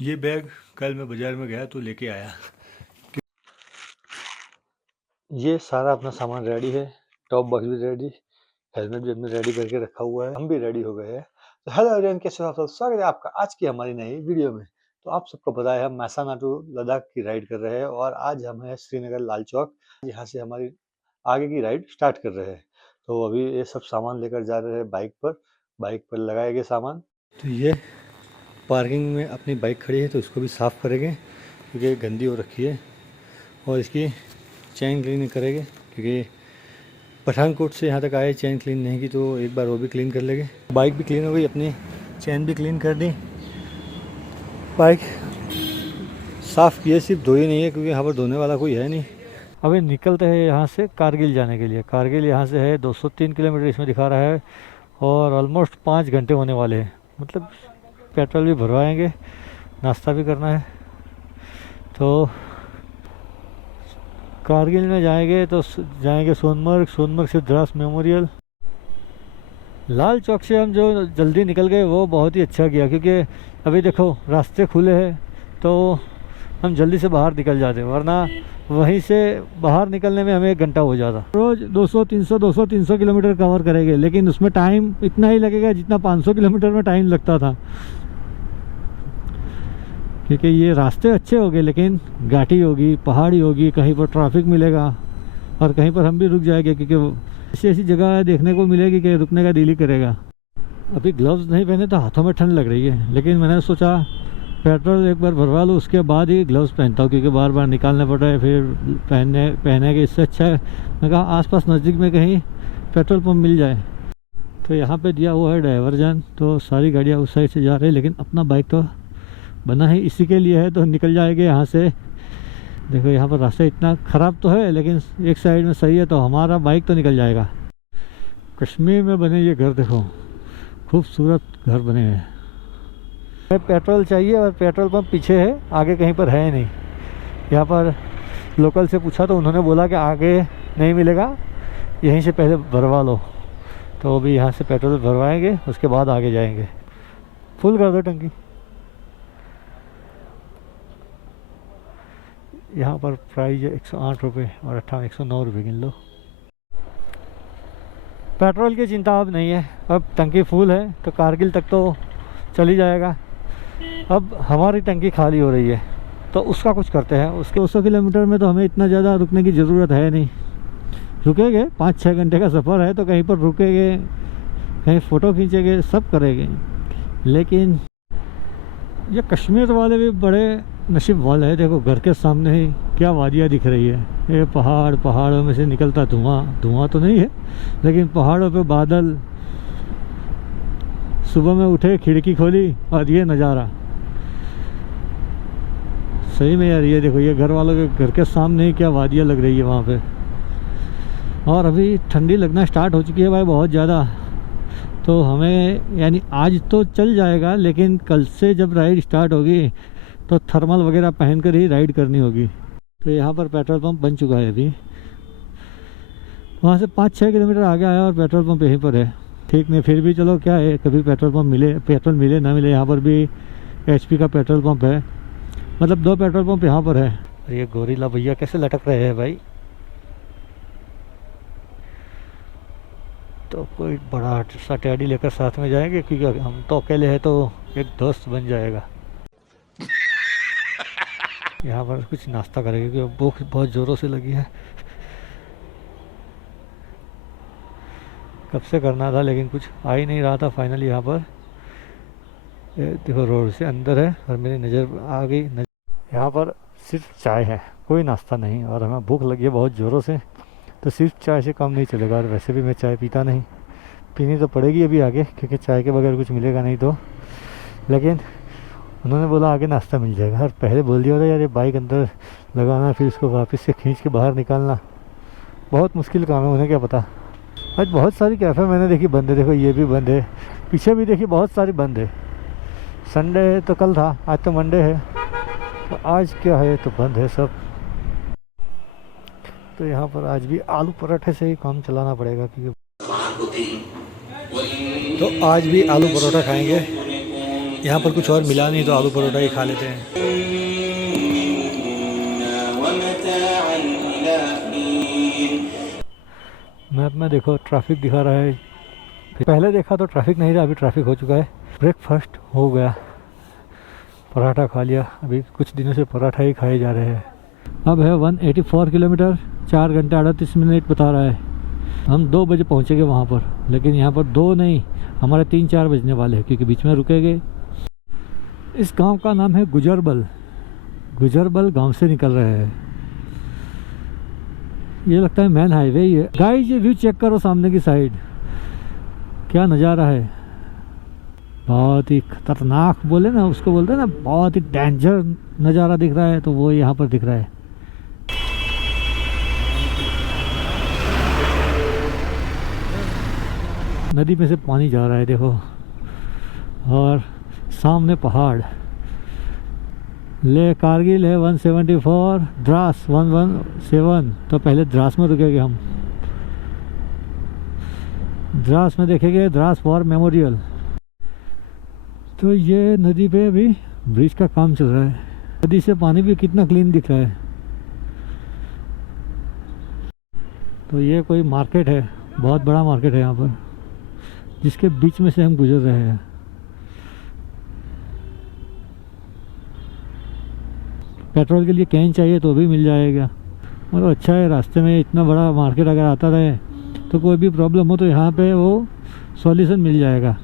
ये बैग कल मैं बाज़ार में गया तो लेके आया। ये सारा अपना सामान रेडी है, टॉप बॉक्स भी रेडी, हेलमेट भी अपने रेडी करके रखा हुआ है, हम भी रेडी हो गए हैं। तो हेलो एवरीवन, कैसे हो आप सब? स्वागत है आपका आज की हमारी नई वीडियो में। तो आप सबको पता है हम मैसाना टू लद्दाख की राइड कर रहे हैं और आज हम हैं श्रीनगर लाल चौक, यहाँ से हमारी आगे की राइड स्टार्ट कर रहे हैं। तो अभी ये सब सामान लेकर जा रहे हैं बाइक पर लगाएंगे सामान। तो ये पार्किंग में अपनी बाइक खड़ी है तो इसको भी साफ़ करेंगे क्योंकि गंदी हो रखी है, और इसकी चैन क्लीनिंग करेंगे क्योंकि पठानकोट से यहाँ तक आए, चैन क्लीन नहीं की तो एक बार वो भी क्लीन कर लेंगे। बाइक भी क्लीन हो गई, अपनी चैन भी क्लीन कर दी, बाइक साफ़ किए, सिर्फ धोई नहीं है क्योंकि यहाँ पर धोने वाला कोई है नहीं। अभी निकलते हैं यहाँ से कारगिल जाने के लिए। कारगिल यहाँ से है 203 किलोमीटर इसमें दिखा रहा है और ऑलमोस्ट 5 घंटे होने वाले हैं। मतलब पेट्रोल भी भरवाएंगे, नाश्ता भी करना है। तो कारगिल में जाएंगे तो जाएंगे सोनमर्ग से द्रास मेमोरियल। लाल चौक से हम जो जल्दी निकल गए वो बहुत ही अच्छा किया क्योंकि अभी देखो रास्ते खुले हैं तो हम जल्दी से बाहर निकल जाते, वरना वहीं से बाहर निकलने में हमें 1 घंटा हो जाता। रोज़ 200-300 किलोमीटर कवर करेंगे, लेकिन उसमें टाइम इतना ही लगेगा जितना 500 किलोमीटर में टाइम लगता था, क्योंकि ये रास्ते अच्छे हो गए लेकिन घाटी होगी, पहाड़ी होगी, कहीं पर ट्रैफिक मिलेगा और कहीं पर हम भी रुक जाएंगे क्योंकि ऐसी ऐसी जगह देखने को मिलेगी कि रुकने का दिल ही करेगा। अभी ग्लव्स नहीं पहने तो हाथों में ठंड लग रही है, लेकिन मैंने सोचा पेट्रोल एक बार भरवा लूँ उसके बाद ही ग्लव्स पहनता हूँ क्योंकि बार बार निकालने पड़ रहा है, फिर पहने के इससे अच्छा है मैं कहा आसपास नज़दीक में कहीं पेट्रोल पंप मिल जाए। तो यहाँ पे दिया हुआ है डाइवर्जन, तो सारी गाड़ियाँ उस साइड से जा रही है, लेकिन अपना बाइक तो बना ही इसी के लिए है, तो निकल जाएंगे यहाँ से। देखो यहाँ पर रास्ता इतना ख़राब तो है लेकिन एक साइड में सही है, तो हमारा बाइक तो निकल जाएगा। कश्मीर में बने ये घर देखो, खूबसूरत घर बने हैं। पेट्रोल चाहिए और पेट्रोल पंप पीछे है, आगे कहीं पर है नहीं। यहाँ पर लोकल से पूछा तो उन्होंने बोला कि आगे नहीं मिलेगा, यहीं से पहले भरवा लो। तो अभी यहाँ से पेट्रोल भरवाएंगे, उसके बाद आगे जाएंगे। फुल कर दो टंकी। यहाँ पर प्राइस है 108 रुपये और 109 रुपये गिन लो। पेट्रोल की चिंता अब नहीं है, अब टंकी फुल है तो कारगिल तक तो चली जाएगा। अब हमारी टंकी खाली हो रही है तो उसका कुछ करते हैं। उसके 200 किलोमीटर में तो हमें इतना ज़्यादा रुकने की ज़रूरत है नहीं, रुकेंगे 5-6 घंटे का सफ़र है तो कहीं पर रुकेंगे, कहीं फ़ोटो खींचेंगे, सब करेंगे। लेकिन ये कश्मीर वाले भी बड़े नसीब वाले हैं। देखो घर के सामने ही क्या वादियाँ दिख रही है, ये पहाड़ों में से निकलता धुआं तो नहीं है लेकिन पहाड़ों पे बादल। सुबह में उठे, खिड़की खोली और ये नज़ारा, सही में यार। ये देखो ये घर वालों के घर के सामने ही क्या वादियाँ लग रही है वहाँ पे। और अभी ठंडी लगना स्टार्ट हो चुकी है भाई, बहुत ज़्यादा। तो हमें यानी आज तो चल जाएगा, लेकिन कल से जब राइड स्टार्ट होगी तो थर्मल वगैरह पहन कर ही राइड करनी होगी। तो यहाँ पर पेट्रोल पंप बन चुका है अभी, वहाँ से 5-6 किलोमीटर आगे आया और पेट्रोल पंप यहीं पर है। ठीक नहीं, फिर भी चलो क्या है, कभी पेट्रोल मिले ना मिले, यहाँ पर भी HP का पेट्रोल पंप है, मतलब 2 पेट्रोल पंप यहाँ पर है। और ये गोरिल्ला भैया कैसे लटक रहे हैं भाई। तो कोई बड़ा सा टैडी लेकर साथ में जाएंगे क्योंकि हम तो अकेले हैं, तो एक दोस्त बन जाएगा। यहाँ पर कुछ नाश्ता करेंगे क्योंकि भूख बहुत ज़ोरों से लगी है। कब से करना था लेकिन कुछ आ ही नहीं रहा था। फाइनली यहाँ पर देखो रोड से अंदर है और मेरी नज़र आ गई। यहाँ पर सिर्फ चाय है, कोई नाश्ता नहीं, और हमें भूख लगी है बहुत ज़ोरों से, तो सिर्फ चाय से काम नहीं चलेगा। और वैसे भी मैं चाय पीता नहीं, पीनी तो पड़ेगी अभी आगे, क्योंकि चाय के बगैर कुछ मिलेगा नहीं तो। लेकिन उन्होंने बोला आगे नाश्ता मिल जाएगा, और पहले बोल दिया था यार ये बाइक अंदर लगाना फिर उसको वापस से खींच के बाहर निकालना बहुत मुश्किल काम है, उन्हें क्या पता। आज बहुत सारी कैफ़े मैंने देखी बंद है, देखो ये भी बंद है, पीछे भी देखी बहुत सारी बंद है। संडे है तो कल था, आज तो मंडे है, तो आज क्या है तो बंद है सब। तो यहाँ पर आज भी आलू पराठे से ही काम चलाना पड़ेगा, क्योंकि तो आज भी आलू परोठा खाएंगे। यहाँ पर कुछ और मिला नहीं तो आलू परोठा ही खा लेते हैं। मैप में देखो ट्रैफिक दिखा रहा है, पहले देखा तो ट्रैफिक नहीं था, अभी ट्रैफिक हो चुका है। ब्रेकफास्ट हो गया, पराठा खा लिया, अभी कुछ दिनों से पराठा ही खाए जा रहे हैं। अब है 184 किलोमीटर, 4 घंटे 38 मिनट बता रहा है। हम 2 बजे पहुँचेंगे वहाँ पर, लेकिन यहाँ पर 2 नहीं, हमारे 3-4 बजने वाले हैं, क्योंकि बीच में रुकेंगे। इस गांव का नाम है गुजरबल। गुजरबल गांव से निकल रहे हैं, ये लगता है मेन हाईवे ही है। गाइस ये व्यू चेक करो सामने की साइड, क्या नज़ारा है, बहुत ही खतरनाक बोले ना उसको, बोलते हैं ना बहुत ही डेंजर नज़ारा दिख रहा है, तो वो यहाँ पर दिख रहा है। नदी में से पानी जा रहा है देखो, और सामने पहाड़। ले कारगिल है 174, द्रास 117, तो पहले द्रास में रुकेंगे हम। द्रास में देखेंगे द्रास वॉर मेमोरियल। तो ये नदी पे अभी ब्रिज का काम चल रहा है, नदी से पानी भी कितना क्लीन दिख रहा है। तो ये कोई मार्केट है, बहुत बड़ा मार्केट है यहाँ पर, जिसके बीच में से हम गुजर रहे हैं। पेट्रोल के लिए कैन चाहिए तो भी मिल जाएगा, और अच्छा है रास्ते में इतना बड़ा मार्केट अगर आता रहे तो कोई भी प्रॉब्लम हो तो यहाँ पे वो सॉल्यूशन मिल जाएगा।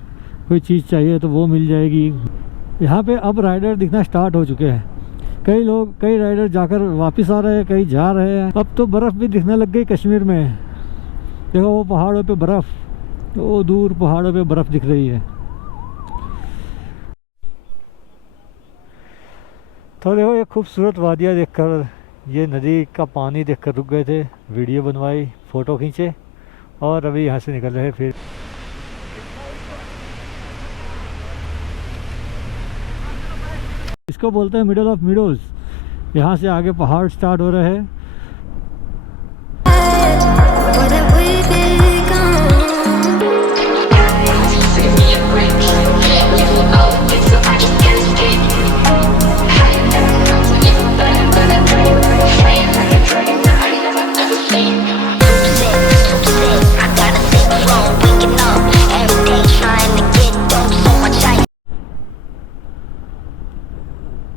कोई चीज़ चाहिए तो वो मिल जाएगी। यहाँ पे अब राइडर दिखना स्टार्ट हो चुके हैं, कई राइडर जाकर वापस आ रहे हैं, कई जा रहे हैं। अब तो बर्फ़ भी दिखने लग गई कश्मीर में, देखो वो पहाड़ों पे बर्फ़, वो दूर पहाड़ों पे बर्फ़ दिख रही है। तो देखो ये खूबसूरत वादियाँ देखकर, ये नदी का पानी देखकर रुक गए थे, वीडियो बनवाई, फ़ोटो खींचे, और अभी यहाँ से निकल रहे हैं। फिर इसको बोलते हैं मिडल ऑफ मिडोज। यहाँ से आगे पहाड़ स्टार्ट हो रहे हैं।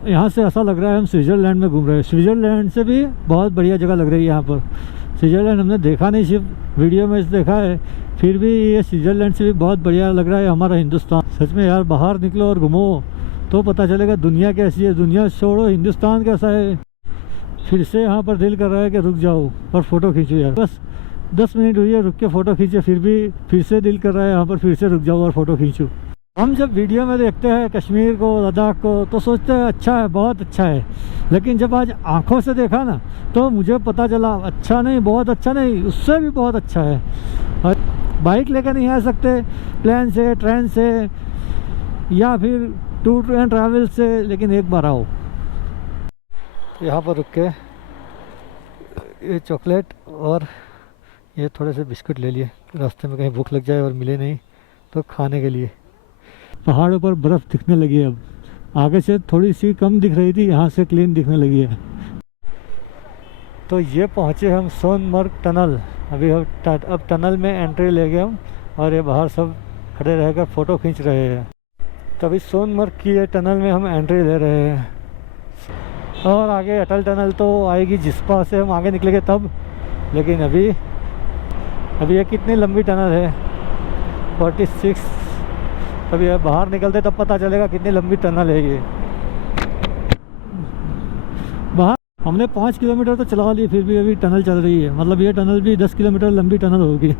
यहाँ से ऐसा लग रहा है हम स्विट्ज़रलैंड में घूम रहे हैं। स्विट्ज़रलैंड से भी बहुत बढ़िया जगह लग रही है यहाँ पर। स्विट्ज़रलैंड हमने देखा नहीं, सिर्फ वीडियो में देखा है, फिर भी ये स्विट्ज़रलैंड से भी बहुत बढ़िया लग रहा है हमारा हिंदुस्तान। सच में यार, बाहर निकलो और घूमो तो पता चलेगा दुनिया कैसी है। दुनिया छोड़ो, हिंदुस्तान कैसा है। फिर से यहाँ पर दिल कर रहा है कि रुक जाओ और फ़ोटो खींचो यार। बस 10 मिनट हुई है रुक के फ़ोटो खींचे, फिर से दिल कर रहा है यहाँ पर फिर से रुक जाओ और फ़ोटो खींचो। हम जब वीडियो में देखते हैं कश्मीर को, लद्दाख को, तो सोचते हैं अच्छा है, बहुत अच्छा है, लेकिन जब आज आंखों से देखा ना तो मुझे पता चला अच्छा नहीं, बहुत अच्छा नहीं, उससे भी बहुत अच्छा है। और बाइक लेकर नहीं आ सकते, प्लेन से, ट्रेन से या फिर टूर एंड ट्रैवल से, लेकिन एक बार आओ। यहाँ पर रुक के ये चॉकलेट और ये थोड़े से बिस्कुट ले लिए, रास्ते में कहीं भूख लग जाए और मिले नहीं तो खाने के लिए। पहाड़ों पर बर्फ़ दिखने लगी है, अब आगे से थोड़ी सी कम दिख रही थी, यहाँ से क्लीन दिखने लगी है। तो ये पहुँचे हम सोनमर्ग टनल। अभी हम अब टनल में एंट्री ले गए हम, और ये बाहर सब खड़े रहकर फ़ोटो खींच रहे हैं। तभी सोनमर्ग की ये टनल में हम एंट्री ले रहे हैं, और आगे अटल टनल तो आएगी जिसपा से हम आगे निकलेंगे तब। लेकिन अभी ये कितनी लंबी टनल है, 46। अभी बाहर निकलते तब पता चलेगा कितनी लंबी टनल है ये। बाहर हमने 5 किलोमीटर तो चला ली, फिर भी अभी टनल चल रही है, मतलब ये टनल भी 10 किलोमीटर लंबी टनल होगी।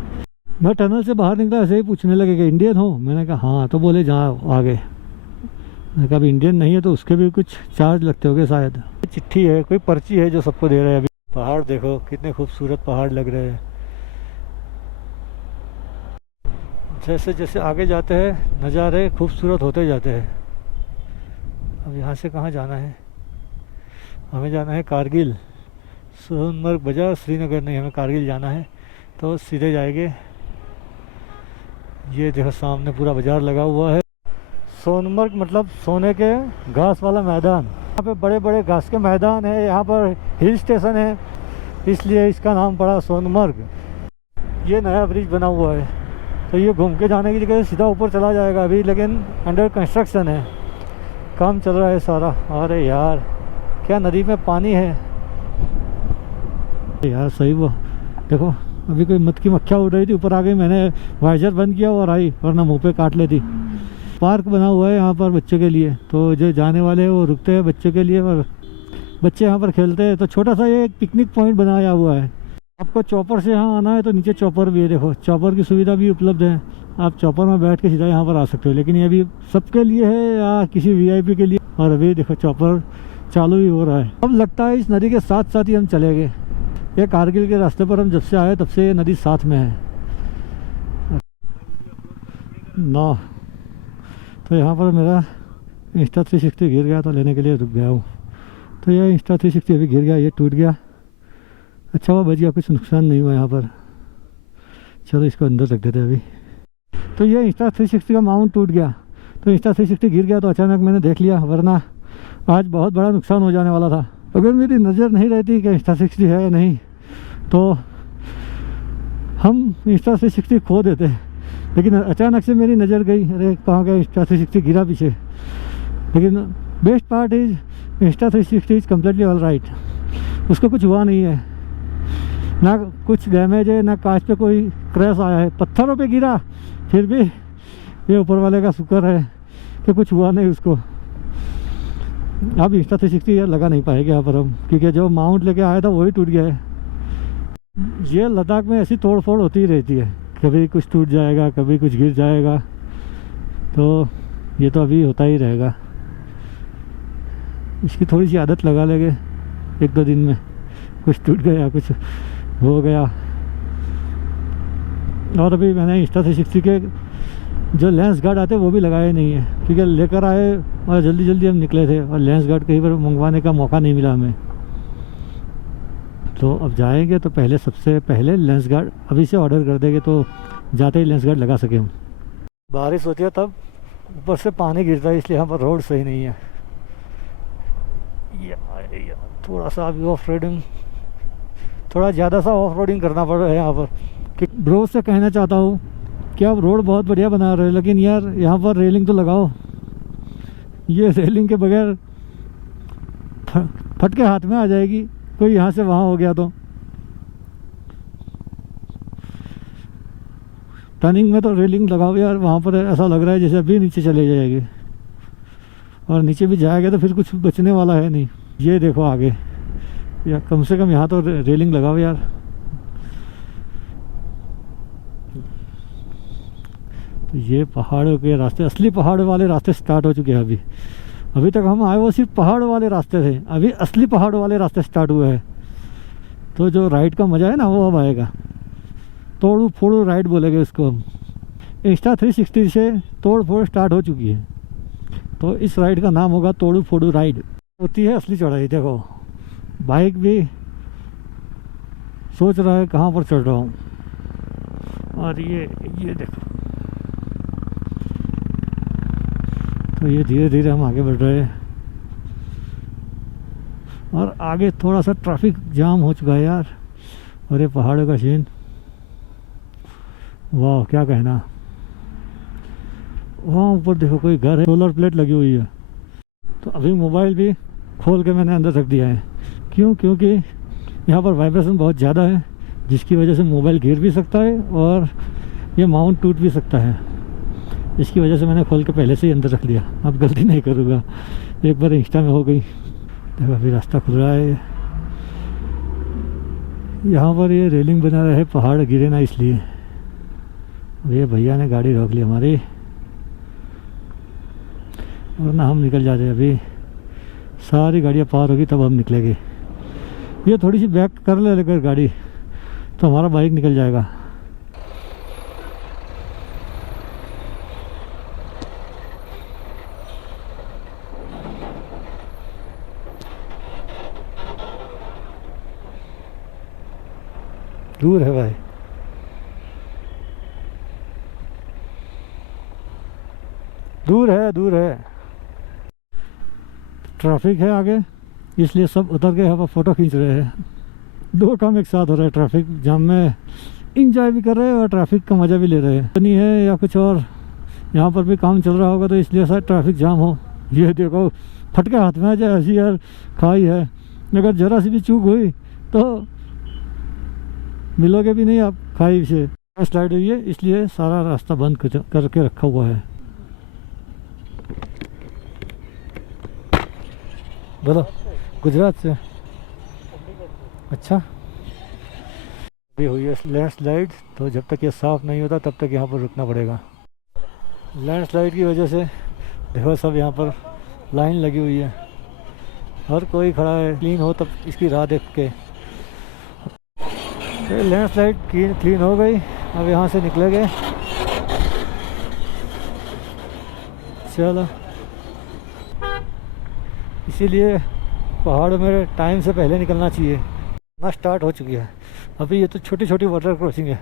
मैं टनल से बाहर निकला, ऐसे ही पूछने लगे कि इंडियन हो। मैंने कहा हाँ, तो बोले जहाँ आगे। मैंने कहा अभी इंडियन नहीं है तो उसके भी कुछ चार्ज लगते होंगे शायद। चिट्ठी है, कोई पर्ची है जो सबको दे रहे हैं। अभी पहाड़ देखो कितने खूबसूरत पहाड़ लग रहे हैं। जैसे जैसे आगे जाते हैं नज़ारे खूबसूरत होते जाते हैं। अब यहाँ से कहाँ जाना है? हमें जाना है कारगिल। सोनमर्ग बजाय श्रीनगर नहीं, हमें कारगिल जाना है। तो सीधे जाएंगे। ये देखो सामने पूरा बाजार लगा हुआ है। सोनमर्ग मतलब सोने के घास वाला मैदान। यहाँ पे बड़े बड़े घास के मैदान है। यहाँ पर हिल स्टेशन है, इसलिए इसका नाम पड़ा सोनमर्ग। ये नया ब्रिज बना हुआ है, तो ये घूम के जाने की जगह सीधा ऊपर चला जाएगा अभी, लेकिन अंडर कंस्ट्रक्शन है, काम चल रहा है सारा। अरे यार क्या नदी में पानी है यार। सही वो देखो, अभी कोई मत की मक्खियाँ उड़ रही थी, ऊपर आ गई। मैंने वाइजर बंद किया और आई, वरना मुंह पे काट लेती। पार्क बना हुआ है यहाँ पर बच्चों के लिए, तो जो जाने वाले हैं वो रुकते हैं बच्चों के लिए, और बच्चे यहाँ पर खेलते हैं। तो छोटा सा ये एक पिकनिक पॉइंट बनाया हुआ है। आपको चॉपर से यहाँ आना है तो नीचे चॉपर भी है, देखो चॉपर की सुविधा भी उपलब्ध है। आप चॉपर में बैठ के सीधा यहाँ पर आ सकते हो, लेकिन ये अभी सबके लिए है या किसी वीआईपी के लिए। और अभी देखो चॉपर चालू ही हो रहा है। अब लगता है इस नदी के साथ साथ ही हम चले गए। ये कारगिल के रास्ते पर हम जब से आए तब से ये नदी साथ में है ना। तो यहाँ पर मेरा इंस्टा 360 गिर गया, तो लेने के लिए रुक गया हूँ। तो ये इंस्टा 360 अभी गिर गया, ये टूट गया। अच्छा हुआ बच गया, कुछ नुकसान नहीं हुआ यहाँ पर। चलो इसको अंदर रख देते हैं अभी। तो ये इंस्टा 360 का माउंट टूट गया, तो इंस्टा 360 गिर गया, तो अचानक मैंने देख लिया, वरना आज बहुत बड़ा नुकसान हो जाने वाला था। अगर मेरी नज़र नहीं रहती कि इंस्टा 360 है या नहीं, तो हम इंस्टा 360 खो देते। लेकिन अचानक से मेरी नज़र गई, अरे कहाँ गया इंस्टा 360, गिरा पीछे। लेकिन best part is Insta 360 is completely all right. उसको कुछ हुआ नहीं है, ना कुछ डैमेज है, ना कांच पे कोई क्रैश आया है। पत्थरों पे गिरा, फिर भी ये ऊपर वाले का शुक्र है कि कुछ हुआ नहीं उसको। अब इंस्टा 360 लगा नहीं पाएगा यहाँ पर हम, क्योंकि जो माउंट लेके आया था वही टूट गया है। ये लद्दाख में ऐसी तोड़ फोड़ होती ही रहती है, कभी कुछ टूट जाएगा, कभी कुछ गिर जाएगा। तो ये तो अभी होता ही रहेगा। इसकी थोड़ी सी आदत लगा लेंगे, 1-2 दिन में कुछ टूट गया, कुछ हो गया। और अभी मैंने इंस्टा 360 के जो लेंस गार्ड आते वो भी लगाए नहीं है, क्योंकि लेकर आए और जल्दी जल्दी हम निकले थे, और लेंस गार्ड कहीं पर मंगवाने का मौका नहीं मिला हमें। तो अब जाएंगे तो पहले सबसे पहले लेंस गार्ड अभी से ऑर्डर कर देंगे, तो जाते ही लेंस गार्ड लगा सके हम। बारिश होती है तब ऊपर से पानी गिरता है, इसलिए यहाँ पर रोड सही नहीं है। थोड़ा सा अभी ऑफ रोडिंग, थोड़ा ज़्यादा सा ऑफ रोडिंग करना पड़ रहा है यहाँ पर। कि ब्रो से कहना चाहता हूँ कि आप रोड बहुत बढ़िया बना रहे हो, लेकिन यार यहाँ पर रेलिंग तो लगाओ। ये रेलिंग के बगैर फट के हाथ में आ जाएगी, कोई यहाँ से वहाँ हो गया तो। टर्निंग में तो रेलिंग लगाओ यार, वहाँ पर ऐसा लग रहा है जैसे अभी नीचे चले जाएगी, और नीचे भी जाएगा तो फिर कुछ बचने वाला है नहीं। ये देखो आगे, या कम से कम यहाँ तो रेलिंग लगाओ यार। तो ये पहाड़ों के रास्ते, असली पहाड़ों वाले रास्ते स्टार्ट हो चुके हैं। अभी तक हम आए वो सिर्फ पहाड़ों वाले रास्ते थे, अभी असली पहाड़ों वाले रास्ते स्टार्ट हुए हैं। तो जो राइड का मज़ा है ना वो अब आएगा। तोड़ू फोड़ू राइड बोलेंगे उसको हम। इंस्टा 360 से तोड़ फोड़ स्टार्ट हो चुकी है, तो इस राइड का नाम होगा तोड़ू फोड़ू राइड। होती है असली चढ़ाई। देखो बाइक भी सोच रहा है कहाँ पर चढ़ रहा हूँ, और ये देखो। तो ये धीरे धीरे हम आगे बढ़ रहे हैं, और आगे थोड़ा सा ट्रैफिक जाम हो चुका है यार। और ये पहाड़ों का सीन, वाह क्या कहना। वहाँ ऊपर देखो कोई घर है, सोलर प्लेट लगी हुई है। तो अभी मोबाइल भी खोल के मैंने अंदर रख दिया है। क्योंकि यहाँ पर वाइब्रेशन बहुत ज़्यादा है, जिसकी वजह से मोबाइल गिर भी सकता है और ये माउंट टूट भी सकता है। इसकी वजह से मैंने खोल के पहले से ही अंदर रख लिया। अब गलती नहीं करूँगा, एक बार इंस्टा में हो गई। देखो अभी रास्ता खुल रहा है। यहाँ पर ये रेलिंग बना रहा है, पहाड़ गिरे ना इसलिए। ये भैया ने गाड़ी रोक ली हमारी, वरना हम निकल जाते। अभी सारी गाड़ियाँ पार होगी तब हम निकलेंगे। ये थोड़ी सी बैक कर ले लेकर गाड़ी तो हमारा बाइक निकल जाएगा। दूर है भाई, दूर है, दूर है। ट्रैफिक है आगे, इसलिए सब उतर के यहाँ पर फ़ोटो खींच रहे हैं। दो काम एक साथ हो रहा है, ट्रैफिक जाम में इंजॉय भी कर रहे हैं और ट्रैफिक का मज़ा भी ले रहे हैं। नहीं है या कुछ और यहाँ पर भी काम चल रहा होगा तो इसलिए शायद ट्रैफिक जाम हो। ये देखो फटके हाथ में आ जाए ऐसी यार खाई है, अगर ज़रा सी भी चूक हुई तो मिलोगे भी नहीं आप खाई से। स्लाइड हुई है इसलिए सारा रास्ता बंद करके रखा हुआ है। बोलो, गुजरात से? अच्छा, अभी हुई है लैंडस्लाइड, तो जब तक ये साफ़ नहीं होता तब तक यहाँ पर रुकना पड़ेगा। लैंडस्लाइड की वजह से देखो सब यहाँ पर लाइन लगी हुई है, हर कोई खड़ा है। क्लीन हो तब इसकी राह देख के। लैंडस्लाइड क्लीन हो गई, अब यहाँ से निकलेंगे। चलो, इसीलिए पहाड़ में टाइम से पहले निकलना चाहिए। ना स्टार्ट हो चुकी है अभी, ये तो छोटी छोटी वाटर क्रॉसिंग है।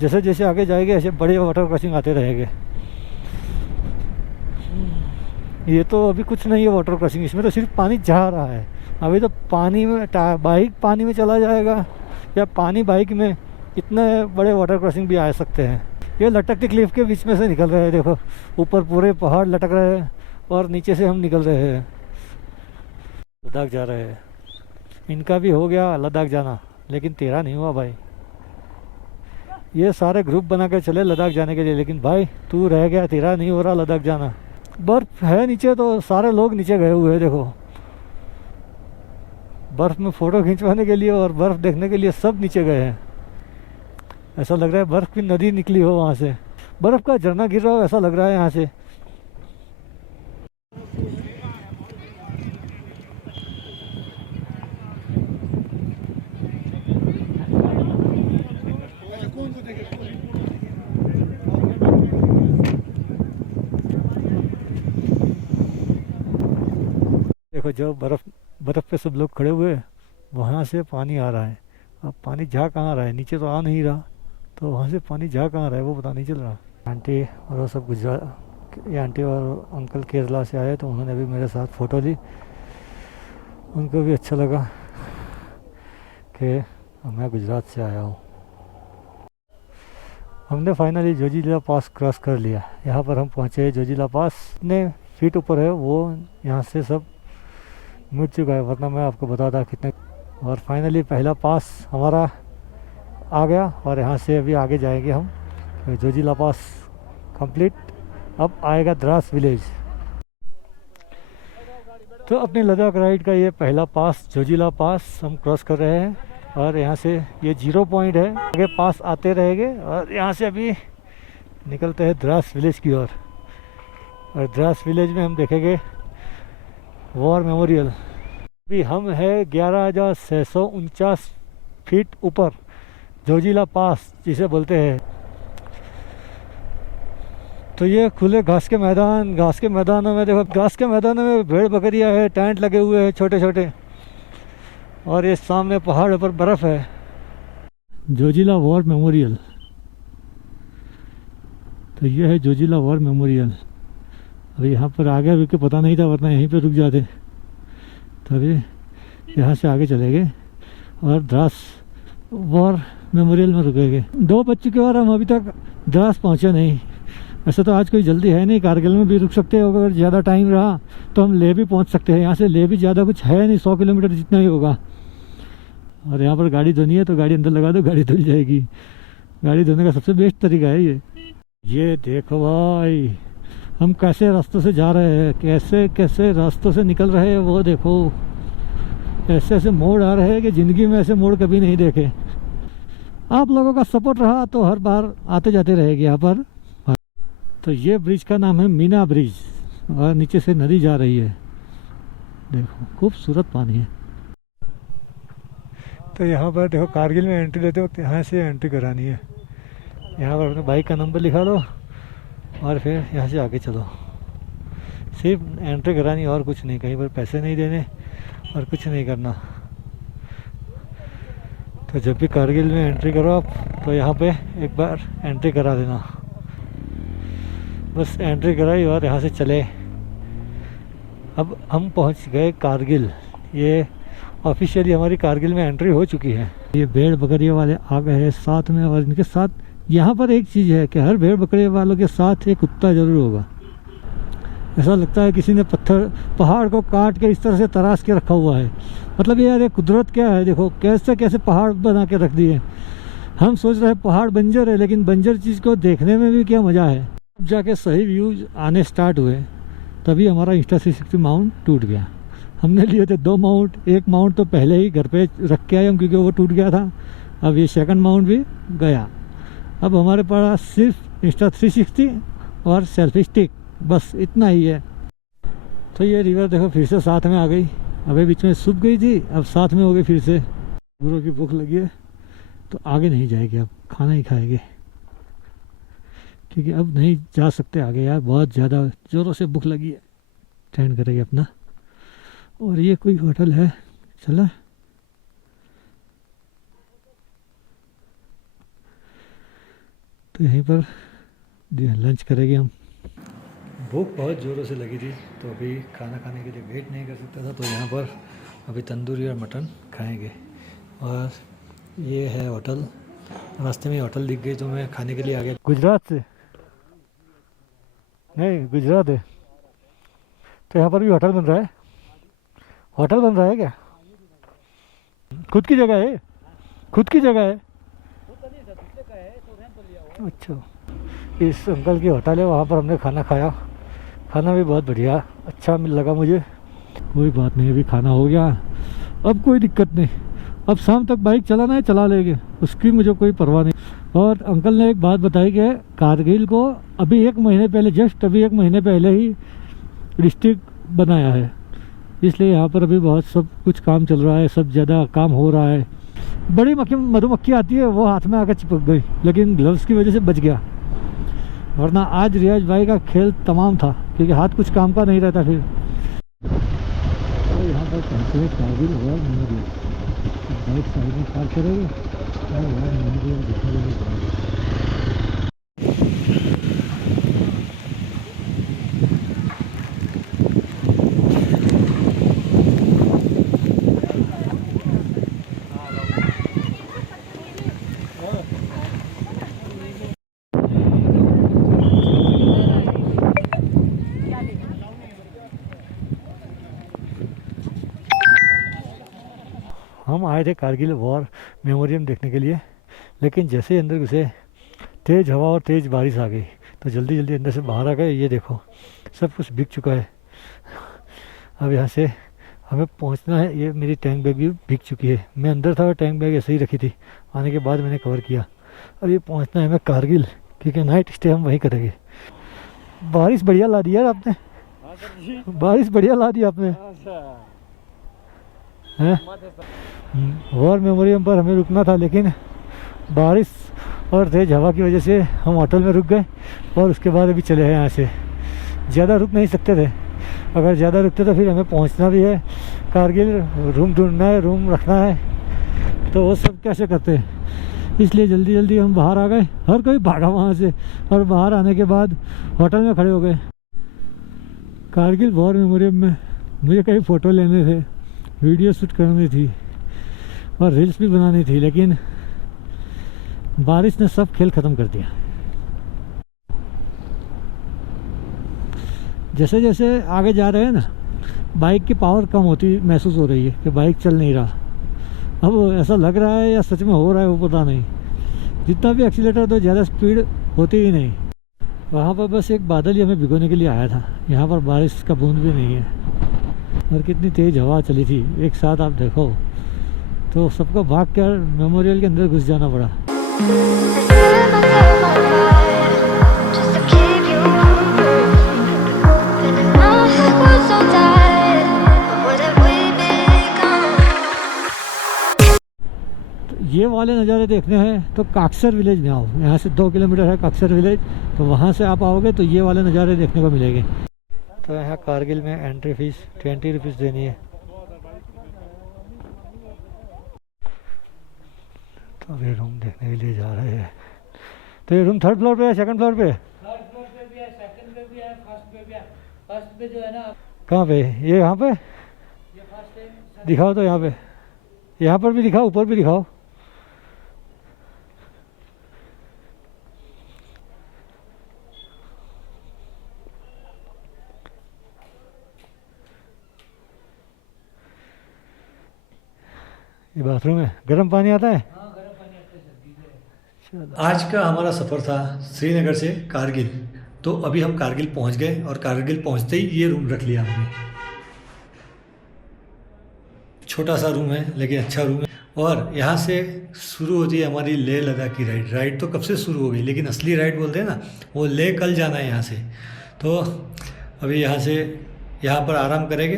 जैसे जैसे आगे जाएंगे ऐसे बड़े वाटर क्रॉसिंग आते रहेंगे। ये तो अभी कुछ नहीं है वाटर क्रॉसिंग, इसमें तो सिर्फ पानी जा रहा है। अभी तो पानी में बाइक पानी में चला जाएगा या पानी बाइक में, इतने बड़े वाटर क्रॉसिंग भी आ सकते हैं। ये लटकते क्लिफ के बीच में से निकल रहे हैं, देखो ऊपर पूरे पहाड़ लटक रहे हैं और नीचे से हम निकल रहे हैं। लद्दाख जा रहे हैं। इनका भी हो गया लद्दाख जाना, लेकिन तेरा नहीं हुआ भाई। ये सारे ग्रुप बना के चले लद्दाख जाने के लिए, लेकिन भाई तू रह गया, तेरा नहीं हो रहा लद्दाख जाना। बर्फ़ है नीचे तो सारे लोग नीचे गए हुए हैं। देखो बर्फ़ में फ़ोटो खिंचवाने के लिए और बर्फ़ देखने के लिए सब नीचे गए हैं। ऐसा लग रहा है बर्फ़ की नदी निकली हो वहाँ से, बर्फ़ का झरना गिर रहा हो ऐसा लग रहा है यहाँ से। देखो जो बर्फ़ पे सब लोग खड़े हुए, वहाँ से पानी आ रहा है। अब पानी जा कहाँ रहा है, नीचे तो आ नहीं रहा, तो वहाँ से पानी जा कहाँ रहा है वो पता नहीं चल रहा। आंटी और वो सब गुजरात, ये आंटी और अंकल केरला से आए तो उन्होंने भी मेरे साथ फ़ोटो ली। उनको भी अच्छा लगा कि मैं गुजरात से आया हूँ। हमने फाइनली जोजिला पास क्रॉस कर लिया। यहाँ पर हम पहुँचे। जोजिला पास कितने फीट ऊपर है वो यहाँ से सब मिट चुका है, वरना मैं आपको बताता कितने। और फाइनली पहला पास हमारा आ गया और यहाँ से अभी आगे जाएंगे हम। तो जोजिला पास कंप्लीट, अब आएगा द्रास विलेज। तो अपने लद्दाख राइड का ये पहला पास जोजिला पास हम क्रॉस कर रहे हैं और यहाँ से ये 0 पॉइंट है, आगे पास आते रहेंगे और यहाँ से अभी निकलते हैं द्रास विलेज की ओर। और द्रास विलेज में हम देखेंगे वॉर मेमोरियल। अभी हम है 11,649 फीट ऊपर, जोजिला पास जिसे बोलते हैं। तो ये खुले घास के मैदानों में देखो, घास के मैदानों में भेड़ बकरियां है, टेंट लगे हुए हैं छोटे छोटे, और ये सामने पहाड़ पर बर्फ़ है। जोजिला वॉर मेमोरियल, तो ये है जोजिला वॉर मेमोरियल। अभी यहाँ पर आगे रुक के पता नहीं था, वरना यहीं पे रुक जाते। तो अभी यहाँ से आगे चलेंगे और द्रास वॉर मेमोरियल में रुकेंगे। 2 बज चुके और हम अभी तक द्रास पहुँचे नहीं। ऐसा तो आज कोई जल्दी है नहीं, कारगिल में भी रुक सकते हो। अगर ज़्यादा टाइम रहा तो हम लेह भी पहुँच सकते हैं। यहाँ से लेह भी ज़्यादा कुछ है नहीं, 100 किलोमीटर जितना ही होगा। और यहाँ पर गाड़ी धोनी है तो गाड़ी अंदर लगा दो, गाड़ी धुल जाएगी। गाड़ी धोने का सबसे बेस्ट तरीका है ये देखो भाई, हम कैसे रास्तों से जा रहे हैं, कैसे कैसे रास्तों से निकल रहे हैं। वो देखो ऐसे ऐसे मोड़ आ रहे हैं कि ज़िंदगी में ऐसे मोड़ कभी नहीं देखे। आप लोगों का सपोर्ट रहा तो हर बार आते जाते रहेगी यहाँ पर। तो ये ब्रिज का नाम है मीना ब्रिज और नीचे से नदी जा रही है, देखो खूबसूरत पानी है। तो यहाँ पर देखो कारगिल में एंट्री लेते वक्त यहाँ से एंट्री करानी है। यहाँ पर अपने बाइक का नंबर लिखा लो और फिर यहाँ से आगे चलो, सिर्फ एंट्री करानी और कुछ नहीं, कहीं पर पैसे नहीं देने और कुछ नहीं करना। तो जब भी कारगिल में एंट्री करो आप तो यहाँ पे एक बार एंट्री करा देना, बस एंट्री कराई और यहाँ से चले। अब हम पहुँच गए कारगिल, ये ऑफिशियली हमारी कारगिल में एंट्री हो चुकी है। ये भेड़ बकरियों वाले आ गए हैं साथ में, और इनके साथ यहाँ पर एक चीज़ है कि हर भेड़ बकरी वालों के साथ एक कुत्ता ज़रूर होगा। ऐसा लगता है किसी ने पहाड़ को काट के इस तरह से तराश के रखा हुआ है। मतलब यार ये कुदरत क्या है, देखो कैसे कैसे पहाड़ बना के रख दिए। हम सोच रहे हैं पहाड़ बंजर है, लेकिन बंजर चीज़ को देखने में भी क्या मज़ा है। अब जाके सही व्यूज आने स्टार्ट हुए तभी हमारा Insta360 माउंट टूट गया। हमने लिए थे 2 माउंट, एक माउंट तो पहले ही घर पे रख के आए हम क्योंकि वो टूट गया था। अब ये सेकंड माउंट भी गया। अब हमारे पास सिर्फ Insta360 और सेल्फी स्टिक, बस इतना ही है। तो ये रिवर देखो फिर से साथ में आ गई, अभी बीच में सूख गई थी, अब साथ में हो गई फिर से। गुरु की भूख लगी है तो आगे नहीं जाएगी, अब खाना ही खाएंगे क्योंकि अब नहीं जा सकते आगे यार, बहुत ज़्यादा ज़ोरों से भूख लगी है। स्टैंड करेंगे अपना। और ये कोई होटल है, चला तो यहीं पर लंच करेंगे हम। भूख बहुत ज़ोरों से लगी थी तो अभी खाना खाने के लिए वेट नहीं कर सकता था, तो यहाँ पर अभी तंदूरी और मटन खाएंगे। और ये है होटल, रास्ते में होटल दिख गई तो मैं खाने के लिए आ गया। गुजरात से नहीं, गुजरात है तो यहाँ पर भी होटल बन रहा है। होटल बन रहा है क्या? खुद की जगह है? खुद की जगह है? अच्छा, इस अंकल की होटल है, वहाँ पर हमने खाना खाया। खाना भी बहुत बढ़िया अच्छा लगा मुझे। कोई बात नहीं, अभी खाना हो गया, अब कोई दिक्कत नहीं। अब शाम तक बाइक चलाना है चला लेंगे, उसकी मुझे कोई परवाह नहीं। और अंकल ने एक बात बताई कि कारगिल को अभी 1 महीने पहले, जस्ट अभी 1 महीने पहले ही डिस्ट्रिक्ट बनाया है, इसलिए यहाँ पर अभी बहुत सब कुछ काम चल रहा है, सब ज़्यादा काम हो रहा है। बड़ी मधुमक्खी आती है, वो हाथ में आकर चिपक गई, लेकिन ग्लव्स की वजह से बच गया, वरना आज रियाज भाई का खेल तमाम था क्योंकि हाथ कुछ काम का नहीं रहता फिर। तो यहाँ पर पहुँचे Kargil war memorial, bike side में पार्क करेंगे और वॉर मेमोरियल देखने लगे। हम आए थे कारगिल वॉर मेमोरियम देखने के लिए, लेकिन जैसे ही अंदर घुसे तेज़ हवा और तेज़ बारिश आ गई तो जल्दी जल्दी अंदर से बाहर आ गए। ये देखो सब कुछ बिक चुका है। अब यहाँ से हमें पहुँचना है। ये मेरी टैंक बैग भी बिक चुकी है, मैं अंदर था और टैंक बैग ऐसे ही रखी थी, आने के बाद मैंने कवर किया। अब ये पहुँचना है हमें कारगिल, क्योंकि नाइट स्टे हम वहीं करेंगे। बारिश बढ़िया ला दी यार आपने, बारिश बढ़िया ला दी आपने हैं। वॉर मेमोरियम पर हमें रुकना था, लेकिन बारिश और तेज़ हवा की वजह से हम होटल में रुक गए और उसके बाद अभी चले हैं यहाँ से। ज़्यादा रुक नहीं सकते थे, अगर ज़्यादा रुकते तो फिर हमें पहुँचना भी है कारगिल, रूम ढूंढना है, रूम रखना है, तो वो सब कैसे करते हैं। इसलिए जल्दी जल्दी हम बाहर आ गए, हर कोई भागा वहाँ से, और बाहर आने के बाद होटल में खड़े हो गए। कारगिल वॉर मेमोरियम में मुझे कई फ़ोटो लेने थे, वीडियो शूट करनी थी और रील्स भी बनानी थी, लेकिन बारिश ने सब खेल ख़त्म कर दिया। जैसे जैसे आगे जा रहे हैं ना, बाइक की पावर कम होती महसूस हो रही है कि बाइक चल नहीं रहा। अब ऐसा लग रहा है या सच में हो रहा है वो पता नहीं। जितना भी एक्सीलेटर तो ज़्यादा स्पीड होती ही नहीं। वहाँ पर बस एक बादल ही हमें भिगोने के लिए आया था, यहाँ पर बारिश का बूंद भी नहीं है। और कितनी तेज़ हवा चली थी एक साथ, आप देखो तो सबको भाग कर मेमोरियल के अंदर घुस जाना पड़ा। set myself on fire just to keep you warm. And my heart was so tired. What have we become? ये वाले नज़ारे देखने हैं तो काकसर विलेज में आओ। यहाँ से 2 किलोमीटर है काकसर विलेज, तो वहाँ से आप आओगे तो ये वाले नज़ारे देखने को मिलेंगे। तो यहाँ कारगिल में एंट्री फीस 20 रुपीज़ देनी है। तो अभी रूम देखने के लिए जा रहे हैं। तो ये रूम 3rd फ्लोर पे है, 2nd फ्लोर पे? 3rd फ्लोर पे भी है, 2nd पे भी है, 1st पे भी है। 1st पे जो है ना, कहाँ पे? ये यहाँ पे ये 1st है। दिखाओ तो यहाँ पर भी दिखाओ, ऊपर भी दिखाओ। ये बाथरूम है, गर्म पानी आता है। हाँ, गर्म पानी आता है सर्दी से। आज का हमारा सफ़र था श्रीनगर से कारगिल। तो अभी हम कारगिल पहुंच गए और कारगिल पहुंचते ही ये रूम रख लिया हमने। छोटा सा रूम है लेकिन अच्छा रूम है। और यहाँ से शुरू होती है हमारी लेह लद्दाख की राइड। राइड तो कब से शुरू हो गई, लेकिन असली राइड बोलते हैं ना, वो लेह कल जाना है यहाँ से। तो अभी यहाँ से यहाँ पर आराम करेंगे